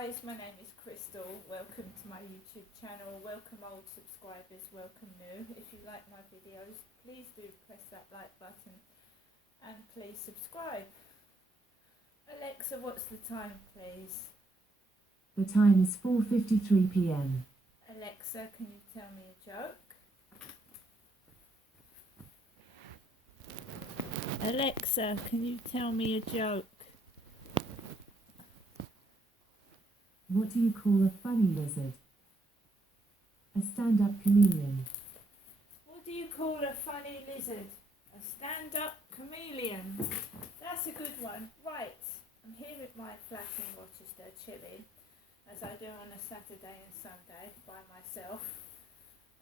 guys, my name is Crystal. Welcome to my YouTube channel. Welcome old subscribers, welcome new. If you like my videos, please do press that like button and please subscribe. Alexa, what's the time, please? The time is 4:53 p.m. Alexa, can you tell me a joke? Alexa, can you tell me a joke? What do you call a funny lizard? A stand-up comedian. What do you call a funny lizard? A stand-up chameleon. That's a good one. Right, I'm here at my flat in Rochester, chilling, as I do on a Saturday and Sunday by myself.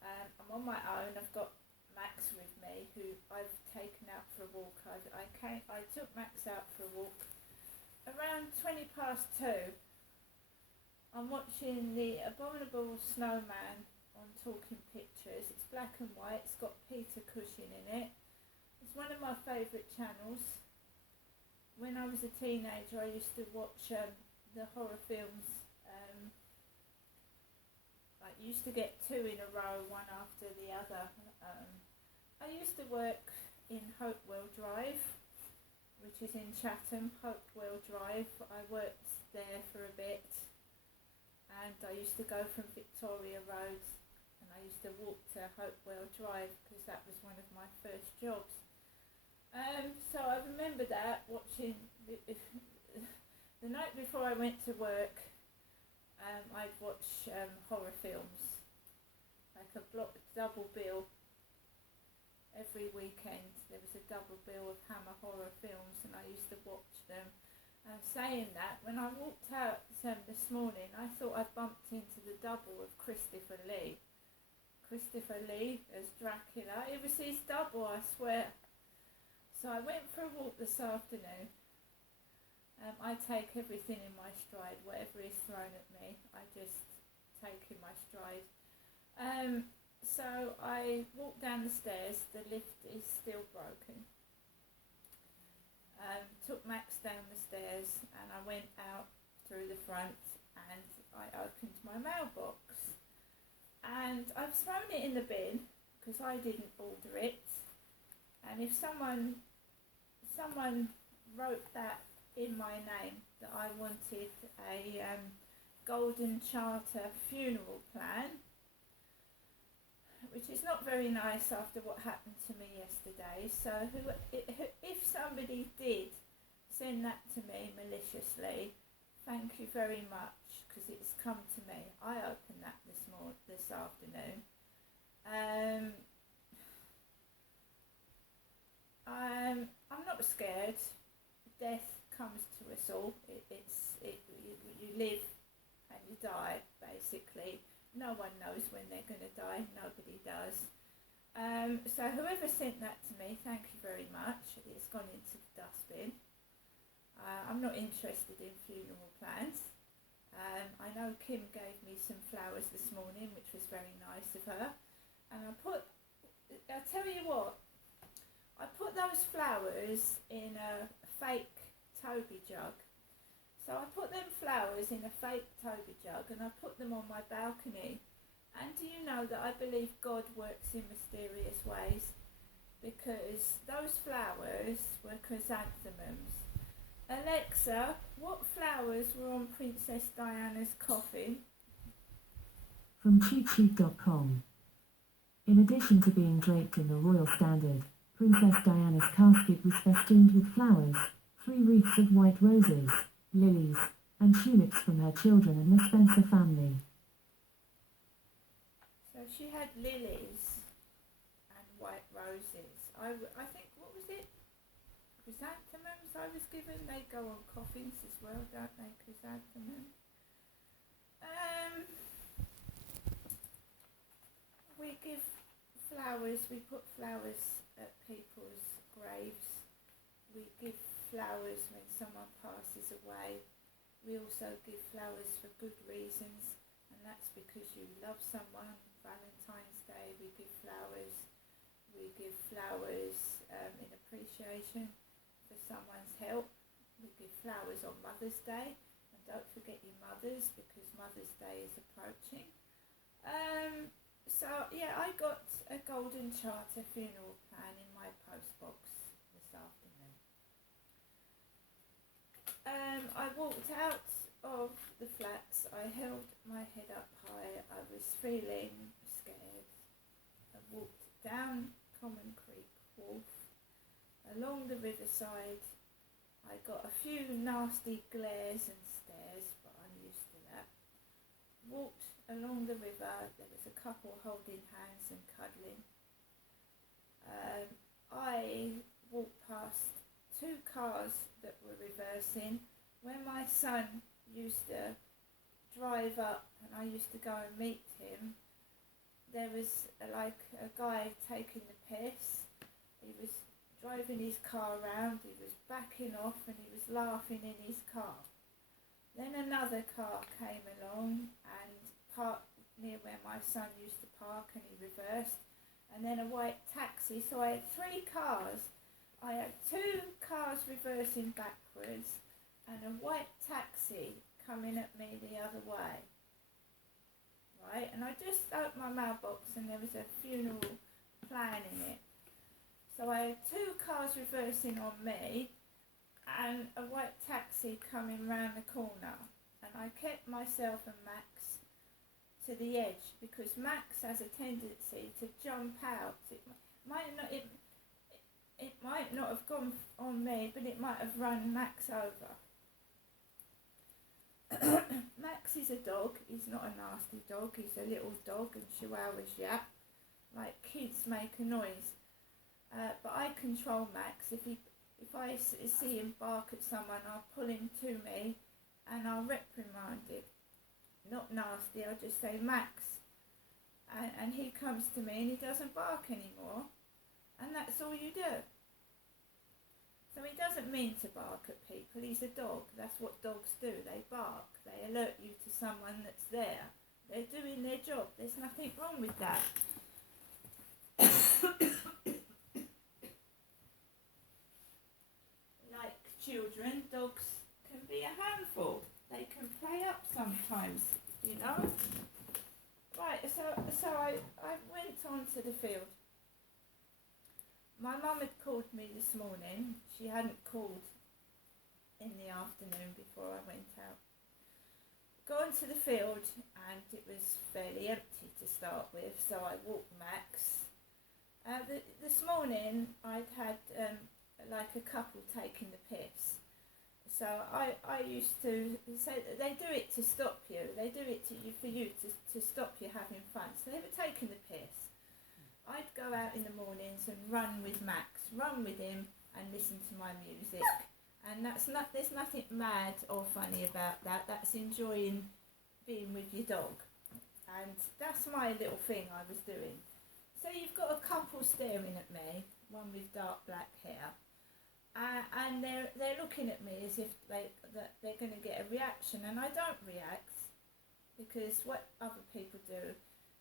I'm on my own. I've got Max with me, who I've taken out for a walk. I took Max out for a walk around 2:20. I'm watching The Abominable Snowman on Talking Pictures. It's black and white. It's got Peter Cushing in it. It's one of my favourite channels. When I was a teenager, I used to watch the horror films. I used to get two in a row, one after the other. I used to work in Hopewell Drive, which is in Chatham. Hopewell Drive. I worked there for a bit. And I used to go from Victoria Road and I used to walk to Hopewell Drive because that was one of my first jobs. So I remember that, watching the night before I went to work. I'd watch horror films, like a double bill. Every weekend there was a double bill of Hammer horror films and I used to watch them. And saying that, when I walked out this morning, I thought I bumped into the double of Christopher Lee. Christopher Lee as Dracula. It was his double, I swear. So I went for a walk this afternoon. I take everything in my stride. Whatever is thrown at me, I just take in my stride. So I walked down the stairs. The lift is still broken. Took Max down the stairs and I went out through the front and I opened my mailbox and I've thrown it in the bin because I didn't order it, and if someone wrote that in my name that I wanted a Golden Charter funeral plan, which is not very nice after what happened to me yesterday. So if somebody did send that to me maliciously, thank you very much, because it's come to me. I opened that this afternoon. I'm not scared. Death comes to us all. You live and you die, basically. No one knows when they're going to die. Nobody does. So whoever sent that to me, thank you very much. It's gone into the dustbin. I'm not interested in funeral plans. I know Kim gave me some flowers this morning, which was very nice of her. And I'll tell you what, I put those flowers in a fake Toby jug. So I put them flowers in a fake Toby jug and I put them on my balcony. And do you know that I believe God works in mysterious ways? Because those flowers were chrysanthemums. Alexa, what flowers were on Princess Diana's coffin? From CheapSheet.com. In addition to being draped in the royal standard, Princess Diana's casket was festooned with flowers, 3 wreaths of white roses, lilies, and tulips from her children and the Spencer family. So she had lilies and white roses. I think, what was it? Chrysanthemums I was given. They go on coffins as well, don't they? Chrysanthemums. We give flowers, we put flowers at people's graves. We give flowers when someone passes away. We also give flowers for good reasons, and that's because you love someone. Valentine's Day we give flowers. We give flowers in appreciation for someone's help. We give flowers on Mother's Day, and don't forget your mothers, because Mother's Day is approaching. So yeah, I got a Golden Charter funeral plan in my postbox this afternoon. I walked out of the flats. I held my head up high. I was feeling scared. I walked down Common Creek Wharf, along the riverside. I got a few nasty glares and stares, but I'm used to that. Walked along the river. There was a couple holding hands and cuddling. I walked past two cars that were reversing. When my son used to drive up and I used to go and meet him, there was like a guy taking the piss. He was driving his car around, he was backing off and he was laughing in his car. Then another car came along and parked near where my son used to park, and he reversed. And then a white taxi. So I had three cars. I had two cars reversing backwards and a white taxi coming at me the other way. Right, and I just opened my mailbox and there was a funeral plan in it. So I had two cars reversing on me and a white taxi coming round the corner. And I kept myself and Max to the edge, because Max has a tendency to jump out. It might not have gone on me, but it might have run Max over. Max is a dog. He's not a nasty dog. He's a little dog, and Chihuahuas yap like kids make a noise. But I control Max. If I see him bark at someone, I'll pull him to me and I'll reprimand him. Not nasty, I'll just say, Max. And he comes to me and he doesn't bark anymore. And that's all you do. So he doesn't mean to bark at people. He's a dog. That's what dogs do. They bark. They alert you to someone that's there. They're doing their job. There's nothing wrong with that. Like children, dogs can be a handful. They can play up sometimes, you know. Right, so I went on to the field. My mum had called me this morning. She hadn't called in the afternoon before I went out. Gone to the field and it was fairly empty to start with, so I walked Max. This morning I'd had like a couple taking the piss. So I used to say that they do it to stop you. They do it for you to stop you having fun. So they were taking the piss. I'd go out in the mornings and run with Max, run with him and listen to my music. And there's nothing mad or funny about that. That's enjoying being with your dog. And that's my little thing I was doing. So you've got a couple staring at me, one with dark black hair. And they're looking at me as if they're going to get a reaction, and I don't react, because what other people do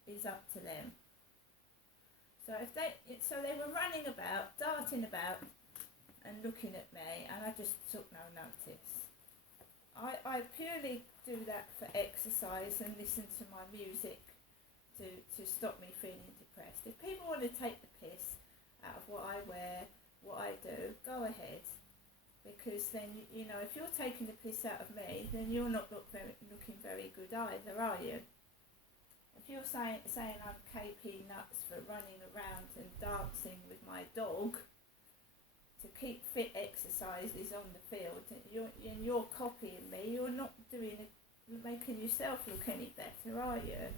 is up to them. So they were running about, darting about, and looking at me, and I just took no notice. I purely do that for exercise and listen to my music to stop me feeling depressed. If people want to take the piss out of what I wear, what I do, go ahead, because then, you know, if you're taking the piss out of me, then you're not looking very good either, are you? If you're saying I'm KP nuts for running around and dancing with my dog to keep fit exercises on the field, and you're copying me, you're not making yourself look any better, are you?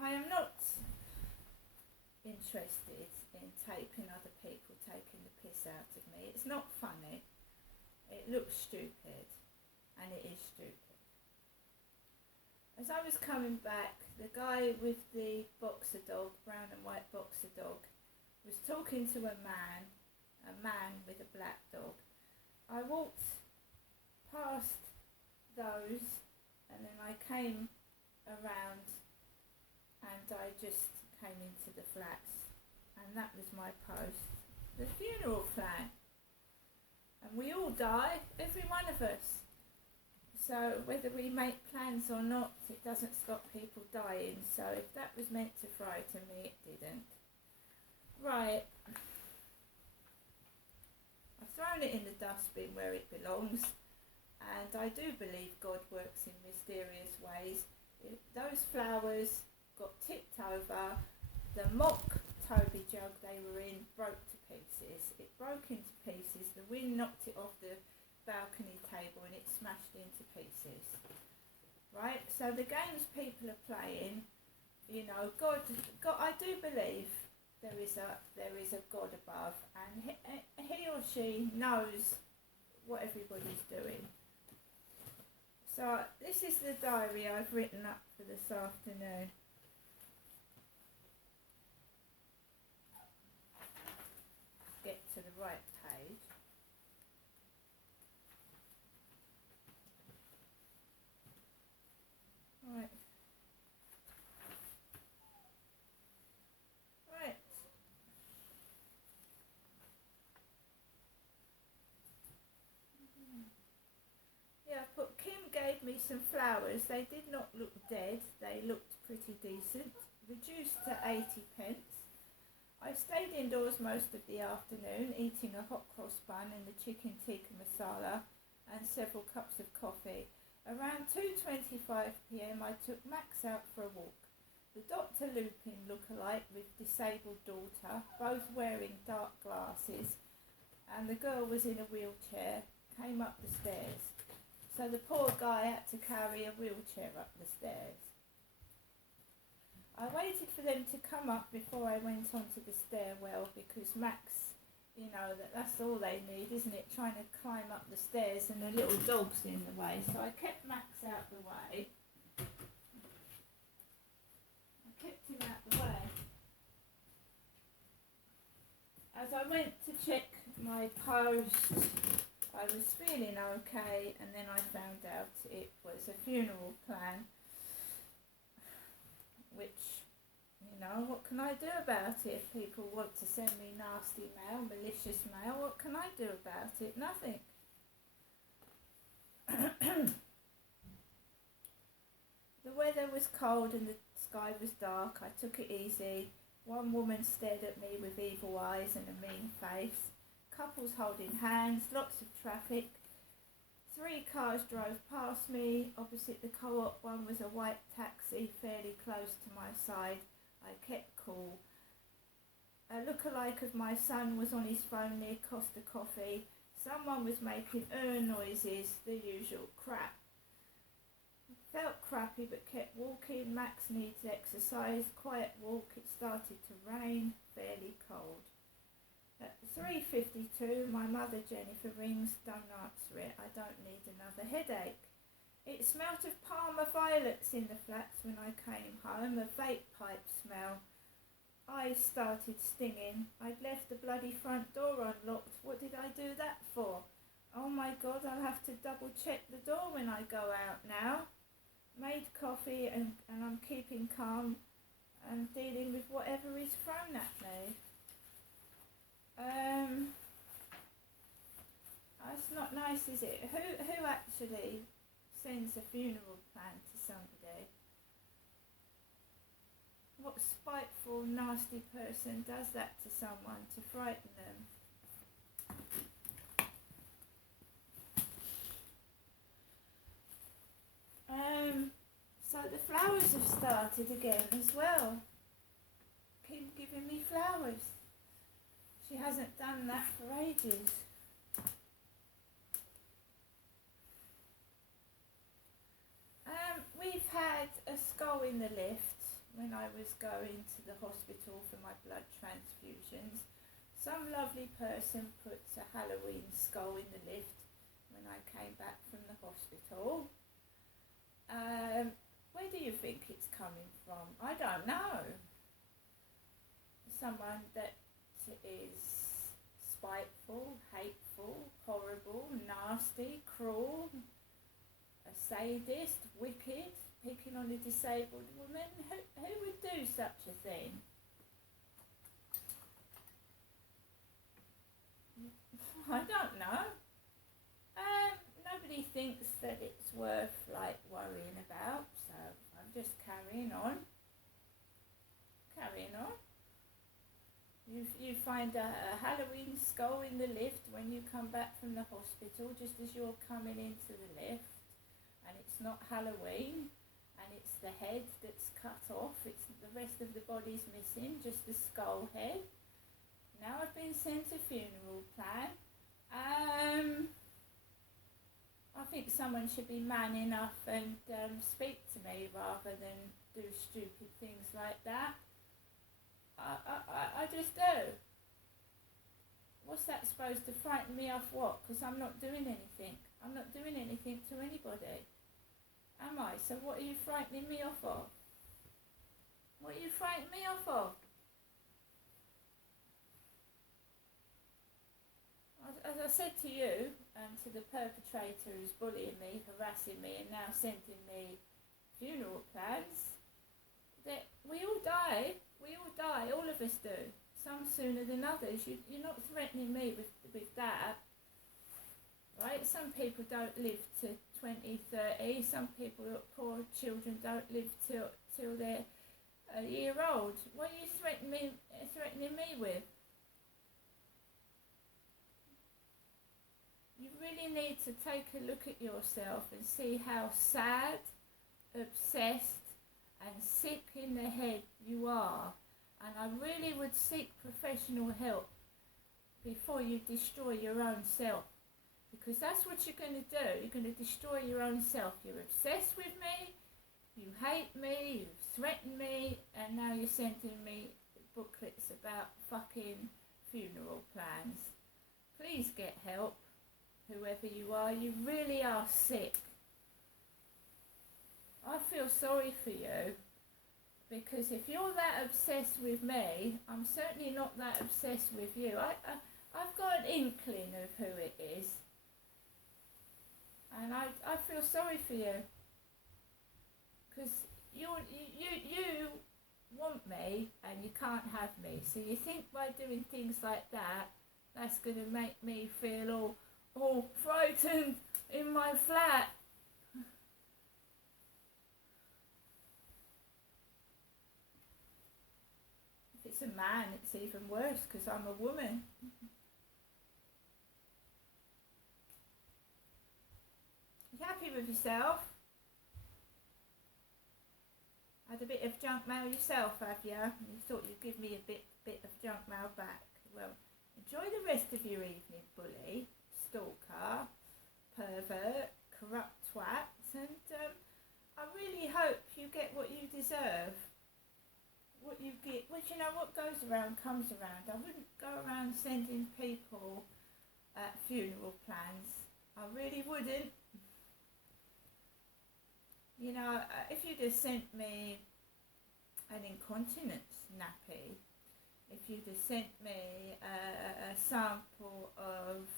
I am not interested in taping other people taking the piss out of me. It's not funny. It looks stupid, and it is stupid. As I was coming back, the guy with the boxer dog, brown and white boxer dog, was talking to a man with a black dog. I walked past those, and then I came around and I just came into the flats, and that was my post, the funeral plan. And we all die, every one of us. So whether we make plans or not, it doesn't stop people dying. So if that was meant to frighten me, it didn't. Right. I've thrown it in the dustbin where it belongs. And I do believe God works in mysterious ways. Those flowers got tipped over. The mock Toby jug they were in broke to pieces. It broke into pieces. The wind knocked it off the balcony table and it smashed into pieces. Right? So the games people are playing, you know, God, I do believe there is a God above, and he or she knows what everybody's doing. So this is the diary I've written up for this afternoon. Get to the right page. Right. Right. Yeah, but Kim gave me some flowers. They did not look dead. They looked pretty decent. Reduced to 80 pence. I stayed indoors most of the afternoon, eating a hot cross bun and the chicken tikka masala and several cups of coffee. Around 2:25 p.m. I took Max out for a walk. The Dr. Lupin look-alike with disabled daughter, both wearing dark glasses, and the girl was in a wheelchair, came up the stairs. So the poor guy had to carry a wheelchair up the stairs. I waited for them to come up before I went onto the stairwell because Max, you know, that's all they need, isn't it? Trying to climb up the stairs and the little dog's in the way. So I kept Max out the way. As I went to check my post, I was feeling okay, and then I found out it was a funeral plan, which, you know, what can I do about it? If people want to send me nasty mail, malicious mail, what can I do about it? Nothing. The weather was cold and the sky was dark. I took it easy. One woman stared at me with evil eyes and a mean face. Couples holding hands, lots of traffic. 3 cars drove past me. Opposite the co-op, one was a white taxi fairly close to my side. I kept cool. A look-alike of my son was on his phone near Costa Coffee. Someone was making noises, the usual crap. Felt crappy but kept walking. Max needs exercise. Quiet walk. It started to rain. Fairly cold. At 3:52, my mother Jennifer rings. Don't answer it. I don't need another headache. It smelt of Parma violets in the flats when I came home. A vape pipe smell. Eyes started stinging. I'd left the bloody front door unlocked. What did I do that for? Oh my God, I'll have to double check the door when I go out now. Made coffee and I'm keeping calm and dealing with whatever is thrown at me. It's not nice, is it? Who actually sends a funeral plan to somebody? What spiteful, nasty person does that to someone to frighten them? So the flowers have started again as well. Keep giving me flowers. She hasn't done that for ages. We've had a skull in the lift when I was going to the hospital for my blood transfusions. Some lovely person puts a Halloween skull in the lift when I came back from the hospital. Where do you think it's coming from? I don't know. Someone that is spiteful, hateful, horrible, nasty, cruel, a sadist, wicked, picking on a disabled woman. Who would do such a thing? I don't know. Nobody thinks thinks that it's worth like worrying about, so I'm just carrying on. You find a Halloween skull in the lift when you come back from the hospital, just as you're coming into the lift, and it's not Halloween, and it's the head that's cut off, it's the rest of the body's missing, just the skull head. Now I've been sent a funeral plan. I think someone should be man enough and speak to me rather than do stupid things like that. I just do. What's that supposed to frighten me off what? Because I'm not doing anything. I'm not doing anything to anybody. Am I? So what are you frightening me off of? What are you frightening me off of? As I said to you, and to the perpetrator who's bullying me, harassing me, and now sending me funeral plans, that we all die, all of us do, some sooner than others. You're not threatening me with that, right? Some people don't live to 20, 30, some people, poor children, don't live till they're a year old. What are you threatening me with? You really need to take a look at yourself and see how sad, obsessed and sick in the head you are. And I really would seek professional help before you destroy your own self. Because that's what you're going to do. You're going to destroy your own self. You're obsessed with me, you hate me, you threaten me, and now you're sending me booklets about fucking funeral plans. Please get help. Whoever you are, you really are sick. I feel sorry for you, because if you're that obsessed with me, I'm certainly not that obsessed with you. I've got an inkling of who it is, and I feel sorry for you, because you want me and you can't have me, so you think by doing things like that, that's going to make me feel all frightened in my flat. If it's a man, it's even worse, because I'm a woman. You happy with yourself? Had a bit of junk mail yourself, have you? You thought you'd give me a bit of junk mail back. Well, enjoy the rest of your evening, bully, stalker, pervert, corrupt twat, and I really hope you get what you deserve. What you get, which, you know, what goes around comes around. I wouldn't go around sending people funeral plans. I really wouldn't. You know, if you'd have sent me an incontinence nappy, if you'd have sent me a sample of,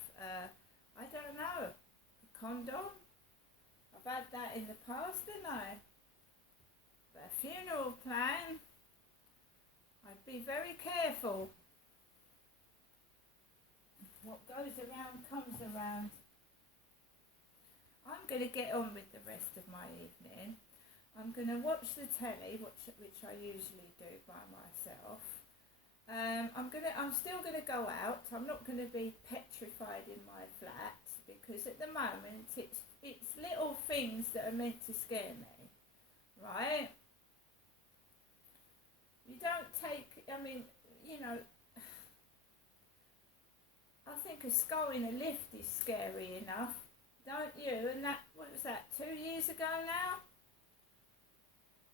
I don't know, a condom, I've had that in the past, didn't I? But a funeral plan, I'd be very careful. What goes around comes around. I'm going to get on with the rest of my evening. I'm going to watch the telly, which I usually do by myself. I'm still going to go out. I'm not going to be petrified in my flat, because at the moment it's little things that are meant to scare me, right? You don't take, I mean, you know, I think a skull in a lift is scary enough, don't you? And that, what was that, 2 years ago now?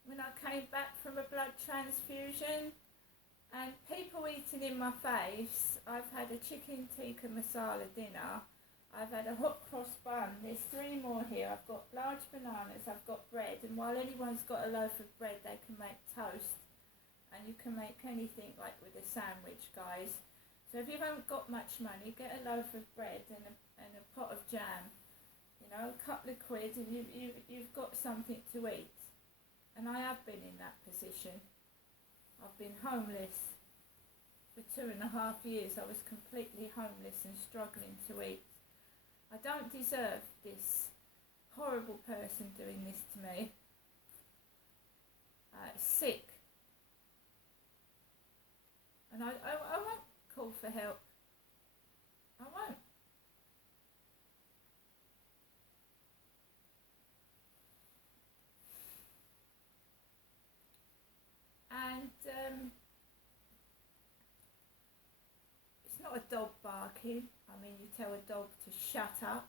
When I came back from a blood transfusion, and people eating in my face. I've had a chicken tikka masala dinner. I've had a hot cross bun. There's 3 more here. I've got large bananas. I've got bread. And while anyone's got a loaf of bread, they can make toast. And you can make anything like with a sandwich, guys. So if you haven't got much money, get a loaf of bread and a pot of jam. You know, a couple of quid, and you've got something to eat. And I have been in that position. I've been homeless for 2.5 years. I was completely homeless and struggling to eat. I don't deserve this horrible person doing this to me. Sick. And I won't call for help. I won't. And it's not a dog barking. I mean, you tell a dog to shut up.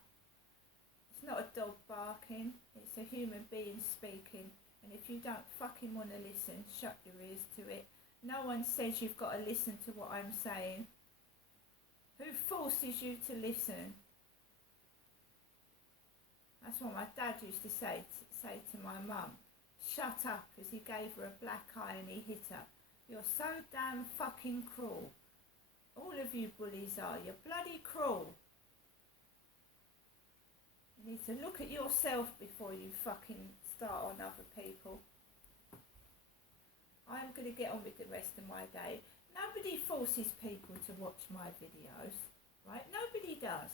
It's not a dog barking. It's a human being speaking. And if you don't fucking want to listen, shut your ears to it. No one says you've got to listen to what I'm saying. Who forces you to listen? That's what my dad used to say to my mum. Shut up, as he gave her a black eye and he hit her. You're so damn fucking cruel. All of you bullies are. You're bloody cruel. You need to look at yourself before you fucking start on other people. I'm going to get on with the rest of my day. Nobody forces people to watch my videos, right? Nobody does.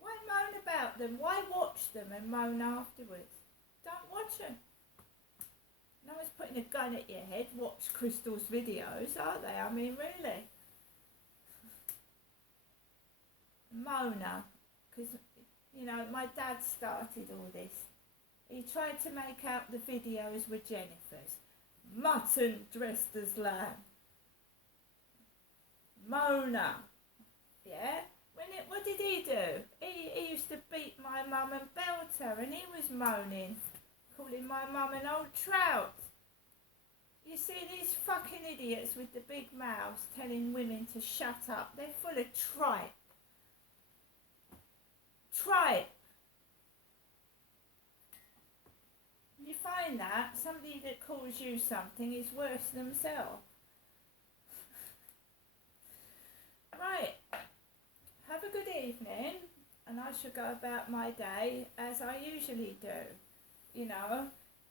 Why moan about them? Why watch them and moan afterwards? Don't watch them. No one's putting a gun at your head. Watch Crystal's videos, are they? I mean, really. Mona, because, you know, my dad started all this. He tried to make out the videos were Jennifer's. Mutton dressed as lamb. Mona. Yeah? What did he do? He used to beat my mum and belt her, and he was moaning, calling my mum an old trout. You see these fucking idiots with the big mouths telling women to shut up. They're full of tripe. Tripe. You find that somebody that calls you something is worse than themselves. Right. Have a good evening, and I shall go about my day as I usually do. You know,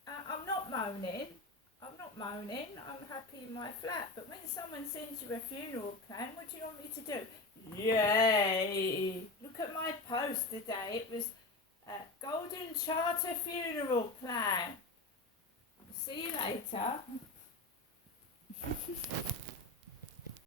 I'm not moaning. I'm happy in my flat. But when someone sends you a funeral plan, what do you want me to do? Yay! Look at my post today. It was Golden Charter funeral plan. See you later.